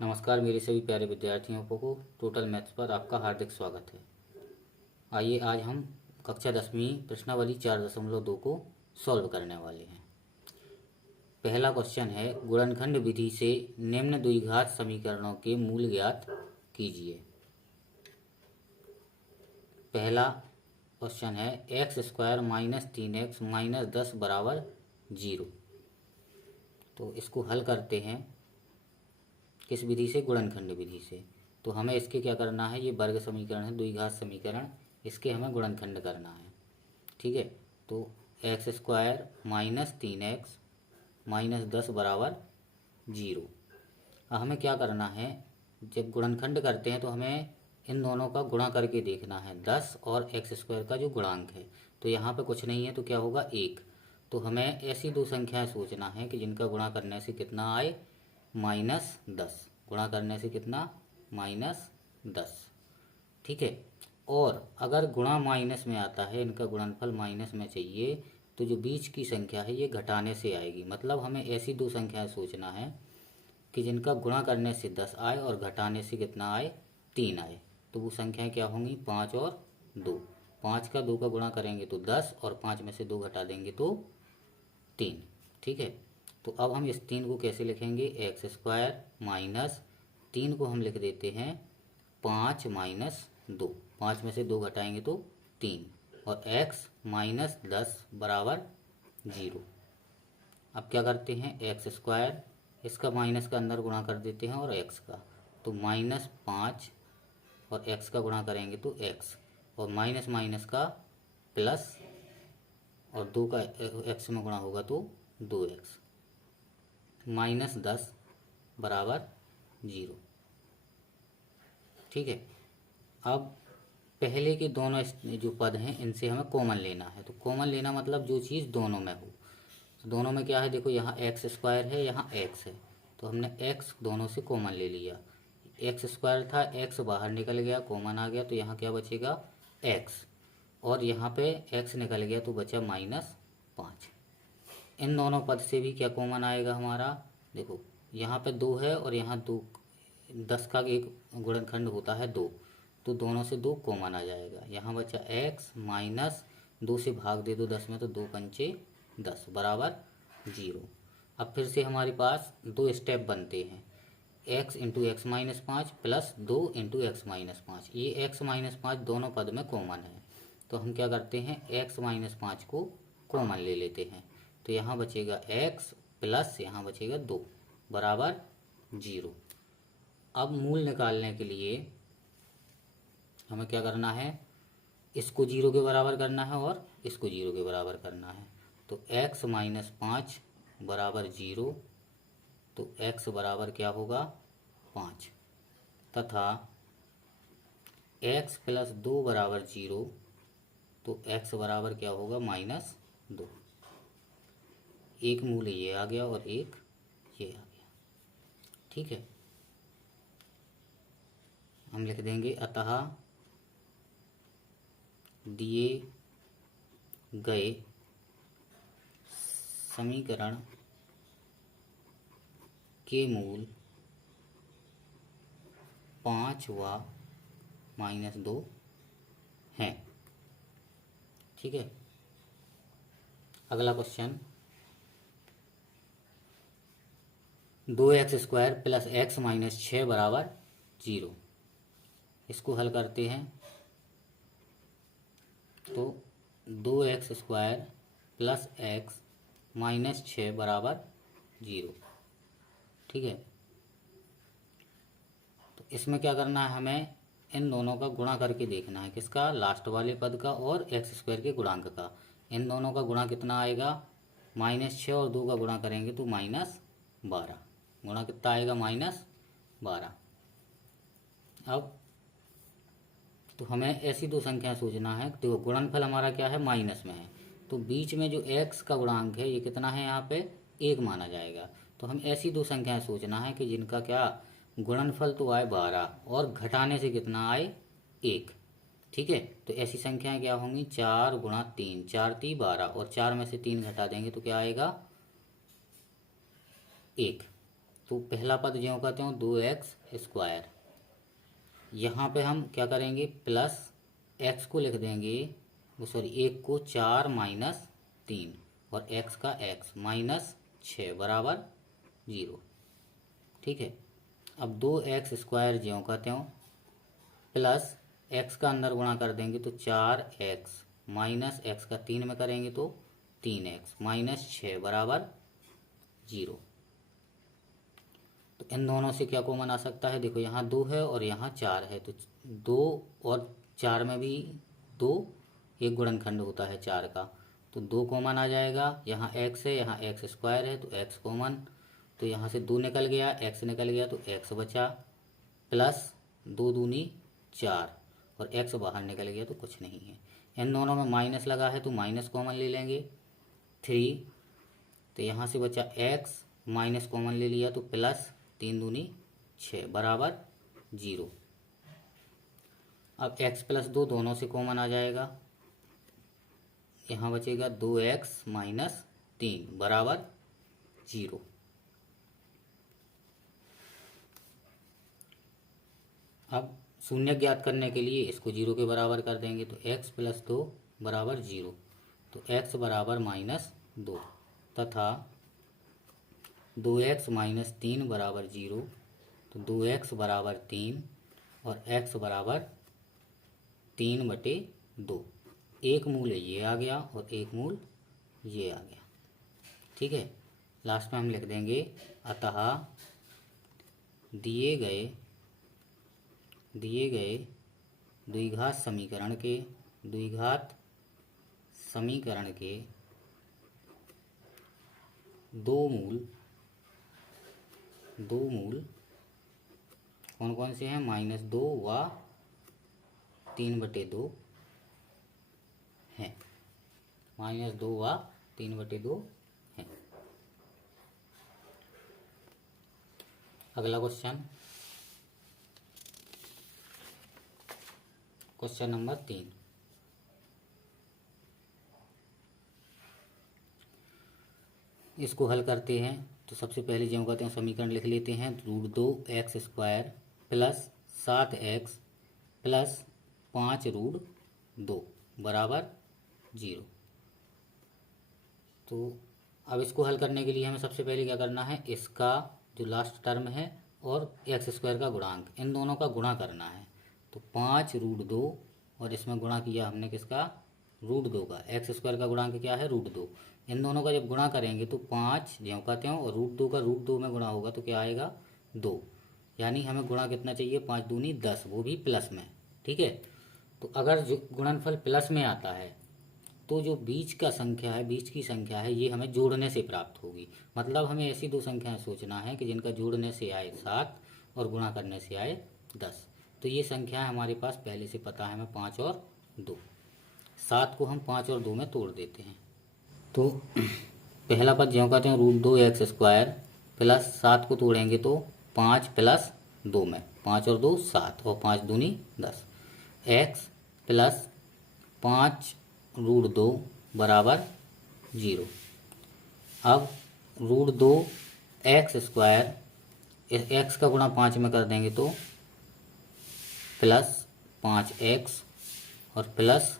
नमस्कार मेरे सभी प्यारे विद्यार्थियों को टोटल मैथ्स पर आपका हार्दिक स्वागत है। आइए आज हम कक्षा 10वीं प्रश्नावली 4.2 को सॉल्व करने वाले हैं। पहला क्वेश्चन है, गुणनखंड विधि से निम्न द्विघात समीकरणों के मूल ज्ञात कीजिए। पहला क्वेश्चन है x² - 3x - 10 बराबर 0। तो इसको हल करते हैं किस विधि से? गुणनखंड विधि से। तो हमें इसके क्या करना है, ये वर्ग समीकरण है, द्विघात समीकरण, इसके हमें गुणनखंड करना है। ठीक है, तो x² - 3x - 10 बराबर 0। अब हमें क्या करना है, जब गुणनखंड करते हैं तो हमें इन दोनों का गुणा करके देखना है। 10 और x² का जो गुणांक है, तो यहाँ पे कुछ नहीं है तो क्या होगा, 1। तो हमें ऐसी दो संख्याएं सोचना है कि जिनका गुणा करने से कितना आए, -10। गुणा करने से कितना, -10। ठीक है, और अगर गुणा माइनस में आता है, इनका गुणनफल माइनस में चाहिए, तो जो बीच की संख्या है ये घटाने से आएगी। मतलब हमें ऐसी दो संख्याएं सोचना है कि जिनका गुणा करने से 10 आए और घटाने से कितना आए, 3 आए। तो वो संख्याएं क्या होंगी, 5 और 2। 5 का 2 का गुणा करेंगे तो 10, और 5 में से 2 घटा देंगे तो 3। ठीक है, तो अब हम इस 3 को कैसे लिखेंगे, x² - 3 को हम लिख देते हैं 5 - 2। 5 में से 2 घटाएंगे तो 3, और x - 10 बराबर 0। अब क्या करते हैं, x², इसका माइनस का अंदर गुणा कर देते हैं और x का, तो -5, और x का गुणा करेंगे तो x, और माइनस माइनस का प्लस, और 2 का x में गुणा होगा तो 2x, -10 बराबर 0। ठीक है, अब पहले के दोनों जो पद हैं इनसे हमें कॉमन लेना है। तो कॉमन लेना मतलब जो चीज़ दोनों में हो। तो दोनों में क्या है, देखो यहाँ x² है, यहाँ x है, तो हमने x दोनों से कॉमन ले लिया। x² था, x बाहर निकल गया, कॉमन आ गया, तो यहाँ क्या बचेगा, x, और यहाँ पे x निकल गया तो बचा -5। इन दोनों पद से भी क्या कॉमन आएगा हमारा, देखो यहाँ पे 2 है और यहाँ 2, 10 का एक गुणनखंड होता है 2, तो दोनों से 2 कॉमन आ जाएगा। यहाँ बचा x -2 से भाग दे दो 10 में, तो 2 पंचे 10 बराबर 0। अब फिर से हमारे पास 2 स्टेप बनते हैं, x × x - 5 प्लस 2 × x - 5। ये x - 5 दोनों पद में कॉमन है, तो हम क्या करते हैं, x - 5 को कॉमन ले लेते हैं। तो यहाँ बचेगा x प्लस यहाँ बचेगा 2 बराबर 0। अब मूल निकालने के लिए हमें क्या करना है, इसको 0 के बराबर करना है और इसको 0 के बराबर करना है। तो x - 5 बराबर 0, तो x बराबर क्या होगा, 5, तथा x + 2 बराबर 0, तो x बराबर क्या होगा, -2। एक मूल ये आ गया और एक ये आ गया। ठीक है, हम लिख देंगे, अतः दिए गए समीकरण के मूल 5 व -2 हैं। ठीक है, अगला क्वेश्चन, 2x² + x - 6 बराबर 0। इसको हल करते हैं, तो 2x² + x - 6 बराबर 0। ठीक है, तो इसमें क्या करना है, हमें इन दोनों का गुणा करके देखना है, किसका, लास्ट वाले पद का और x² के गुणांक का। इन दोनों का गुणा कितना आएगा, -6, और 2 का गुणा करेंगे तो -12। गुणा कितना आएगा, -12। अब तो हमें ऐसी दो संख्या सोचना है, तो गुणनफल हमारा क्या है, माइनस में है, तो बीच में जो x का गुणांक है ये कितना है, यहाँ पे 1 माना जाएगा। तो हम ऐसी दो संख्याएं सोचना है कि जिनका क्या गुणनफल तो आए 12 और घटाने से कितना आए, 1। ठीक है, तो ऐसी संख्याएं क्या होंगी, 4 × 3, 4 × 3 12, और 4 में से 3 घटा देंगे तो क्या आएगा, 1। तो पहला पद ज्यों का त्यों 2x²। यहाँ पे हम क्या करेंगे, प्लस x को लिख देंगे, सॉरी 1 को 4 माइनस 3 और x का x माइनस 6 बराबर 0। ठीक है। अब 2x² ज्यों का त्यों प्लस x का अंदर गुणा कर देंगे तो 4x माइनस x का 3 में करेंगे तो 3x माइनस 6 बराबर 0। तो इन दोनों से क्या कॉमन आ सकता है, देखो यहाँ 2 है और यहाँ 4 है, तो 2 और 4 में भी 2 एक गुणनखंड होता है 4 का, तो 2 कॉमन आ जाएगा। यहाँ x है, यहाँ x² है तो x कॉमन, तो यहाँ से 2 निकल गया, x निकल गया तो x बचा, प्लस 2 दूनी 4 और x बाहर निकल गया तो कुछ नहीं है। इन दोनों में माइनस लगा है तो माइनस कॉमन ले लेंगे 3, तो यहाँ से बचा x, माइनस कॉमन ले लिया तो प्लस 3 दूनी 6 बराबर 0। अब x प्लस 2 दोनों से कॉमन आ जाएगा, यहाँ बचेगा 2x माइनस 3 बराबर 0। अब शून्य ज्ञात करने के लिए इसको 0 के बराबर कर देंगे, तो x प्लस 2 बराबर 0, तो x बराबर -2 तथा 2x माइनस 3 बराबर 0, तो 2x बराबर 3 और x बराबर 3/2। एक मूल ये आ गया और एक मूल ये आ गया। ठीक है। लास्ट में हम लिख देंगे अतः दिए गए द्विघात समीकरण के दो मूल कौन कौन से हैं, -2 व 3/2 हैं, -2 व 3/2 हैं। अगला क्वेश्चन नंबर 3। इसको हल करते हैं तो सबसे पहले जो कहते हैं समीकरण लिख लेते हैं, √2x² प्लस 7x प्लस 5√2 बराबर 0। तो अब इसको हल करने के लिए हमें सबसे पहले क्या करना है, इसका जो लास्ट टर्म है और x² का गुणांक, इन दोनों का गुणा करना है। तो 5√2 और इसमें गुणा किया हमने किसका, √2 का। x² का गुणांक क्या है, √2। इन दोनों का जब गुणा करेंगे तो 5 ज्यों का त्यों और √2 का √2 में गुणा होगा तो क्या आएगा 2, यानी हमें गुणा कितना चाहिए, 5 दूनी 10, वो भी प्लस में। ठीक है। तो अगर जो गुणनफल प्लस में आता है तो जो बीच की संख्या है ये हमें जोड़ने से प्राप्त होगी। मतलब हमें ऐसी दो संख्याएं सोचना है कि जिनका जोड़ने से आए 7 और गुणा करने से आए 10। तो ये संख्याएं हमारे पास पहले से पता है हमें, 5 और 2। 7 को हम 5 और 2 में तोड़ देते हैं। तो पहला पद ज्यों कहते हैं √2x² प्लस 7 को तोड़ेंगे तो 5 प्लस 2 में, 5 और 2 7 और 5 दूनी 10, x प्लस 5√2 बराबर 0। अब √2x², इस x का गुणा 5 में कर देंगे तो प्लस 5x और प्लस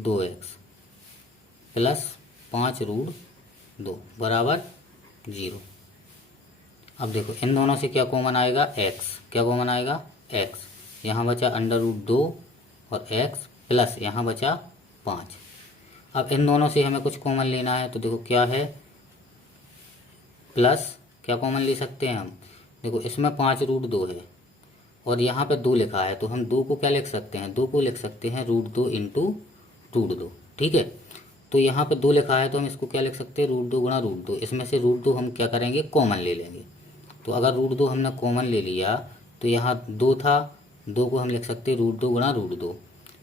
2x प्लस 5√2 बराबर 0। अब देखो इन दोनों से क्या कॉमन आएगा, x। क्या कॉमन आएगा, x। यहाँ बचा √2 और x प्लस यहाँ बचा 5। अब इन दोनों से हमें कुछ कॉमन लेना है, तो देखो क्या है, प्लस क्या कॉमन ले सकते हैं हम, देखो इसमें 5√2 है और यहाँ पे 2 लिखा है, तो हम 2 को क्या लिख सकते हैं, 2 को लिख सकते हैं √2 इंटू √2। ठीक है। तो यहाँ पे 2 लिखा है तो हम इसको क्या लिख सकते हैं, √2 गुणा √2। इसमें से √2 हम क्या करेंगे, कॉमन ले लेंगे। तो अगर √2 हमने कॉमन ले लिया तो यहाँ 2 था, 2 को हम लिख सकते हैं √2 गुणा √2।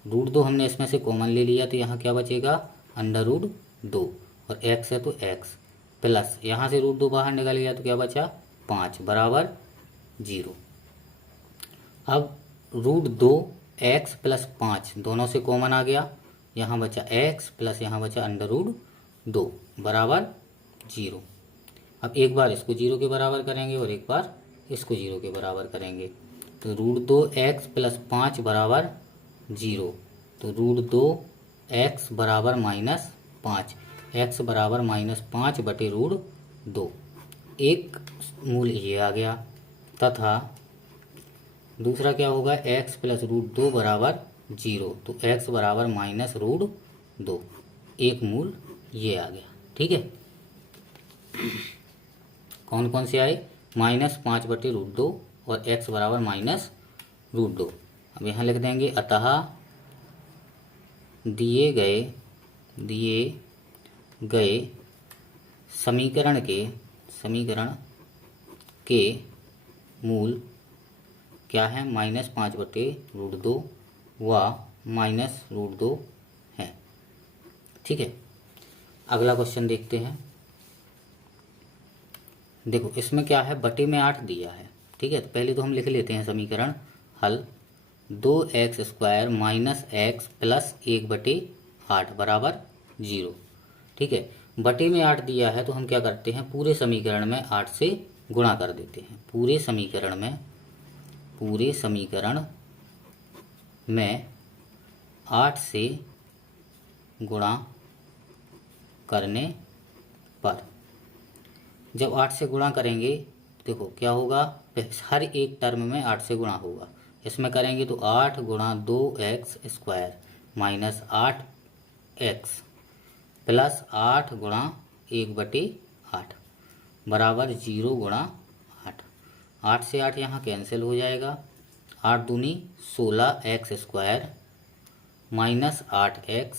√2 हमने इसमें से कॉमन ले लिया तो यहाँ क्या बचेगा, √2 और x है तो x प्लस यहाँ से √2 बाहर निकल गया तो क्या बचा 5 बराबर 0। अब √2x प्लस 5 दोनों से कॉमन आ गया, यहाँ बचा x प्लस यहाँ बचा √2 बराबर 0। अब एक बार इसको 0 के बराबर करेंगे और एक बार इसको 0 के बराबर करेंगे। तो √2x + 5 बराबर 0। तो √2x बराबर -5, x बराबर -5 बटे √2। एक मूल ये आ गया। तथा दूसरा क्या होगा, x + √2 बराबर 0। तो x बराबर -√2, एक मूल ये आ गया। ठीक है, कौन कौन से आए, -5 बटे √2 और x बराबर -√2। अब यहाँ लिख देंगे अतः दिए गए समीकरण के मूल क्या है, -5 बटे √2 व -√2 है। ठीक है, अगला क्वेश्चन देखते हैं। देखो इसमें क्या है, बटे में 8 दिया है। ठीक है, तो पहले तो हम लिख लेते हैं समीकरण हल। 2x² - x + 1 बटे 8 बराबर 0। ठीक है, बटे में 8 दिया है तो हम क्या करते हैं, पूरे समीकरण में 8 से गुणा कर देते हैं। पूरे समीकरण में 8 से गुणा करने पर, जब 8 से गुणा करेंगे देखो क्या होगा, हर एक टर्म में 8 से गुणा होगा। इसमें करेंगे तो 8 × 2x² - 8x + 8 × 1 बटे 8 बराबर 0 × 8। 8 से 8 यहाँ कैंसिल हो जाएगा। 8 दूनी 16x² -8x,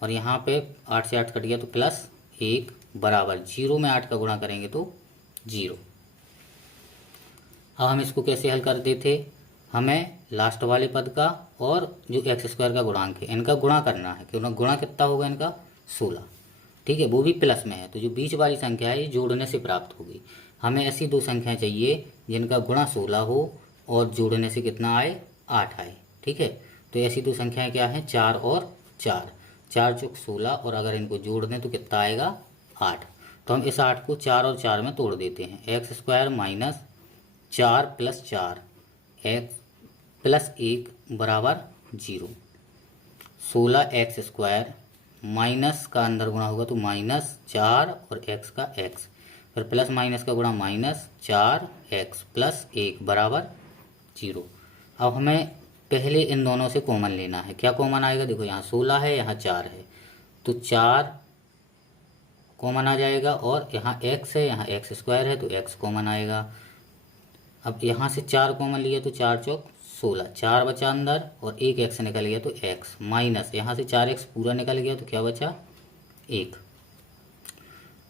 और यहाँ पे 8 से 8 कट गया तो +1 बराबर 0 में 8 का गुणा करेंगे तो 0। अब हम इसको कैसे हल करते थे, हमें लास्ट वाले पद का और जो x² का गुणांक है इनका गुणा करना है। क्योंकि गुणा कितना होगा इनका, 16। ठीक है, वो भी प्लस में है, तो जो बीच वाली संख्या है ये जोड़ने से प्राप्त होगी। हमें ऐसी दो संख्याएं चाहिए जिनका गुणा 16 हो और जोड़ने से कितना आए, 8 आए। ठीक है, तो ऐसी दो संख्याएं क्या हैं, 4 और 4। 4 × 16, और अगर इनको जोड़ दें तो कितना आएगा, 8। तो हम इस 8 को 4 और 4 में तोड़ देते हैं। x² - 4 + 4 x + 1 बराबर 0। 16x² माइनस का अंदर गुणा होगा तो -4 और x का x, फिर प्लस माइनस का गुणा -4x + 1 बराबर 0। अब हमें पहले इन दोनों से कॉमन लेना है। क्या कॉमन आएगा, देखो यहाँ 16 है, यहाँ 4 है, तो 4 कॉमन आ जाएगा, और यहाँ x है, यहाँ x² है तो x कॉमन आएगा। अब यहाँ से 4 कॉमन लिया तो 4 × 16, 4 बचा अंदर और 1 x निकल गया तो x, माइनस यहाँ से 4x पूरा निकल गया तो क्या बचा, 1।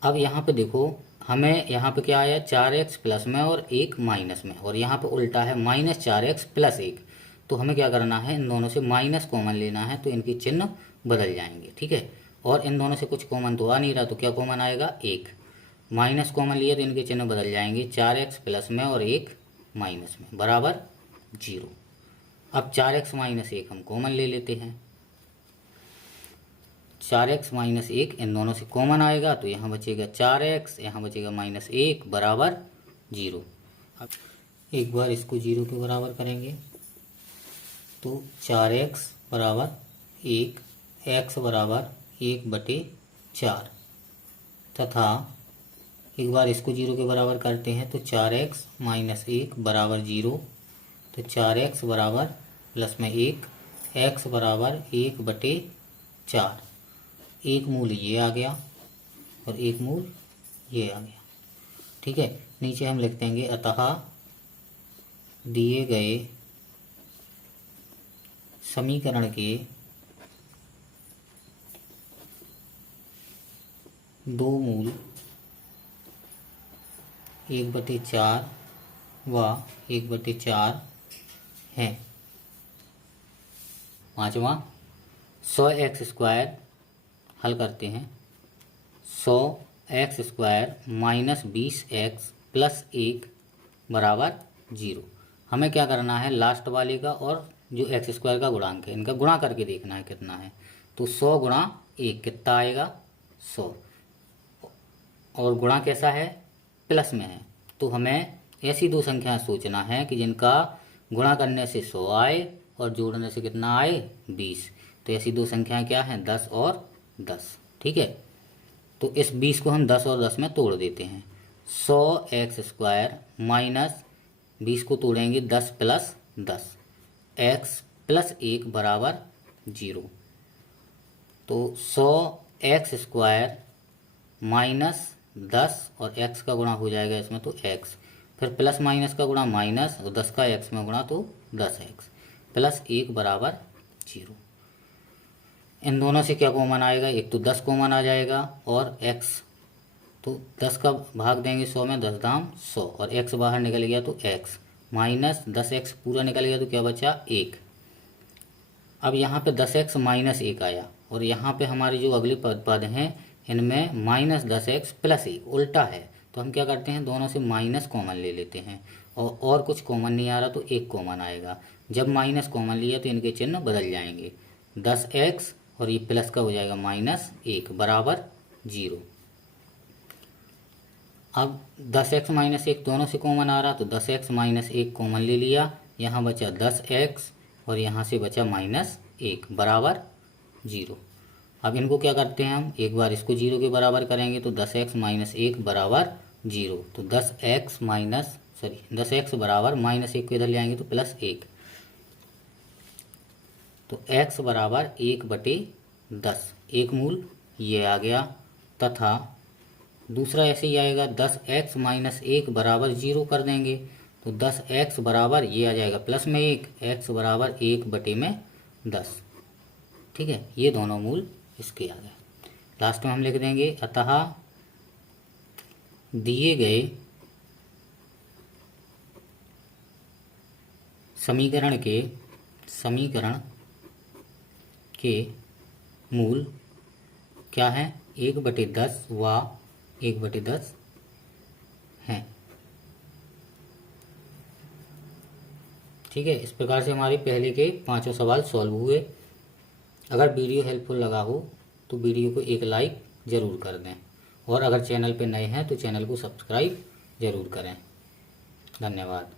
अब यहाँ पे देखो हमें यहाँ पे क्या आया, 4x प्लस में और 1 माइनस में, और यहाँ पे उल्टा है -4x + 1। तो हमें क्या करना है, इन दोनों से माइनस कॉमन लेना है, तो इनकी चिन्ह बदल जाएंगे। ठीक है, और इन दोनों से कुछ कॉमन तो आ नहीं रहा, तो क्या कॉमन आएगा, 1। माइनस कॉमन लिए तो इनके चिन्ह बदल जाएंगे, 4x प्लस में और 1 माइनस में बराबर 0। अब 4x - 1 हम कॉमन ले लेते हैं। 4x - 1 इन दोनों से कॉमन आएगा तो यहाँ बचेगा 4x, यहाँ बचेगा -1 बराबर 0। अब एक बार इसको 0 के बराबर करेंगे तो 4x बराबर 1, x बराबर 1 बटे 4, तथा एक बार इसको 0 के बराबर करते हैं तो 4x - 1 बराबर 0। तो 4x बराबर प्लस में 1, x बराबर 1 बटे 4। एक मूल ये आ गया और एक मूल ये आ गया। ठीक है, नीचे हम लिख देंगे अतः दिए गए समीकरण के दो मूल 1/4 व 1/4 हैं। पाँचवा, 100x² हल करते हैं। 100x² - 20x + 1 बराबर 0। हमें क्या करना है, लास्ट वाले का और जो x² का गुणांक है इनका गुणा करके देखना है कितना है। तो 100 × 1 कितना आएगा, 100, और गुणा कैसा है, प्लस में है, तो हमें ऐसी दो संख्या सोचना है कि जिनका गुणा करने से 100 आए और जोड़ने से कितना आए 20। तो ऐसी दो संख्याएं क्या हैं 10 और 10। ठीक है, तो इस 20 को हम 10 और 10 में तोड़ देते हैं। 100x² माइनस 20 को तोड़ेंगे 10 प्लस 10, x प्लस 1 बराबर 0। तो 100x² माइनस 10 और x का गुणा हो जाएगा इसमें तो x, फिर प्लस माइनस का गुणा माइनस और 10 का x में गुणा तो 10x प्लस 1 बराबर 0। इन दोनों से क्या कॉमन आएगा, एक तो 10 कॉमन आ जाएगा और x, तो 10 का भाग देंगे 100 में, 10 दाम 100 और x बाहर निकल गया तो x माइनस 10x पूरा निकल गया तो क्या बचा 1। अब यहाँ पे 10x माइनस 1 आया और यहाँ पे हमारे जो अगले पद हैं इनमें माइनस 10x प्लस 1 उल्टा है, तो हम क्या करते हैं दोनों से माइनस कॉमन ले लेते हैं और कुछ कॉमन नहीं आ रहा तो 1 कॉमन आएगा। जब माइनस कॉमन लिया तो इनके चिन्ह बदल जाएंगे, 10x और ये प्लस का हो जाएगा माइनस 1 बराबर 0। अब 10x माइनस 1 दोनों से कॉमन आ रहा तो 10x माइनस 1 कॉमन ले लिया, यहाँ बचा 10x और यहाँ से बचा माइनस 1 बराबर 0। अब इनको क्या करते हैं हम, एक बार इसको 0 के बराबर करेंगे तो 10x माइनस 1 बराबर 0। तो 10x बराबर माइनस 1 को इधर ले आएंगे तो प्लस 1, तो x बराबर 1/10, एक मूल ये आ गया। तथा दूसरा ऐसे ही आएगा 10x माइनस 1 बराबर 0 कर देंगे तो 10x बराबर ये आ जाएगा प्लस में 1, x बराबर 1/10। ठीक है, ये दोनों मूल इसके आ गए। लास्ट में हम लिख देंगे अतः दिए गए समीकरण के मूल क्या है 1/10 व 1/10 हैं। ठीक है, इस प्रकार से हमारे पहले के 5 सवाल सॉल्व हुए। अगर वीडियो हेल्पफुल लगा हो तो वीडियो को एक लाइक ज़रूर कर दें और अगर चैनल पे नए हैं तो चैनल को सब्सक्राइब ज़रूर करें। धन्यवाद।